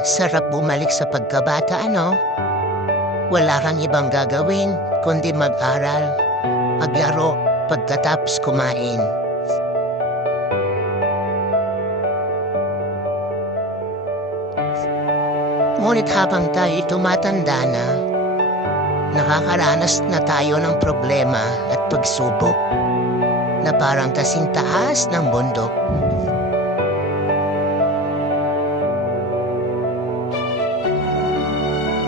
Sarap bumalik sa pagkabata, ano? Wala kang ibang gagawin kundi mag-aral, maglaro, pagkatapos kumain. Ngunit habang tayo tumatanda na, nakakaranas na tayo ng problema at pagsubok na parang kasing taas ng bundok.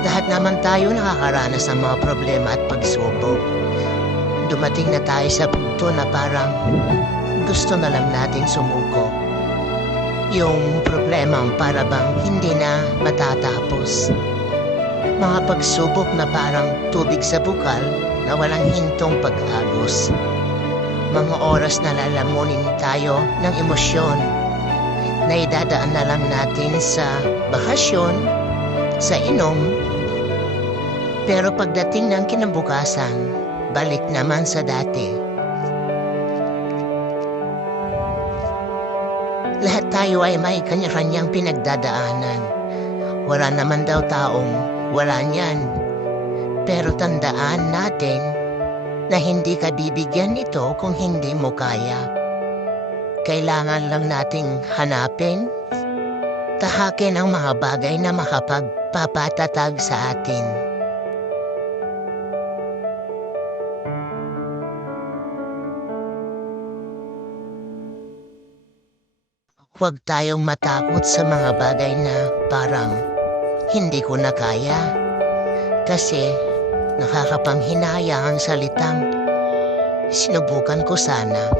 Lahat naman tayo nakakaranas ng mga problema at pagsubok. Dumating na tayo sa punto na parang gusto na lang natin sumuko. Yung problemang para bang hindi na matatapos. Mga pagsubok na parang tubig sa bukal na walang hintong pag-agos. Mga oras na lalamunin tayo ng emosyon na idadaan na lang natin sa bakasyon, sa inom. Pero pagdating ng kinabukasan, balik naman sa dati. Lahat tayo ay may kanya-kanyang pinagdadaanan. Wala naman daw taong wala niyan. Pero tandaan natin na hindi ka bibigyan nito kung hindi mo kaya. Kailangan lang nating hanapin, tahakin ang mga bagay na makapagpapatatag sa atin. Huwag tayong matakot sa mga bagay na parang hindi ko na kaya. Kasi nakakapanghinaya ang salitang sinubukan ko sana.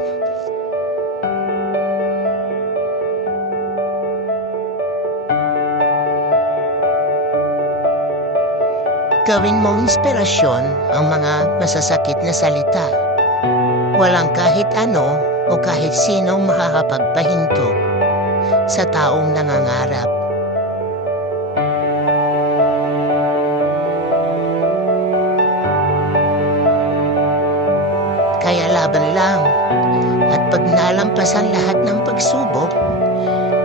Gawin mong inspirasyon ang mga masasakit na salita. Walang kahit ano o kahit sinong makakapagpahinto sa taong nangangarap. Kaya laban lang, at pag nalampasan lahat ng pagsubok,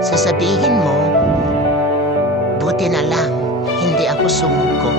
sasabihin mo, buti na lang, hindi ako sumuko.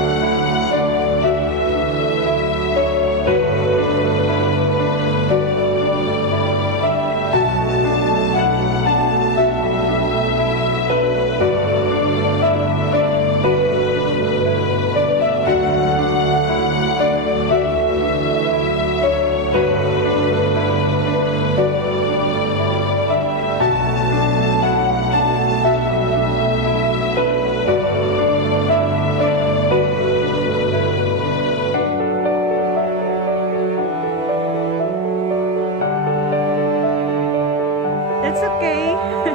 That's okay.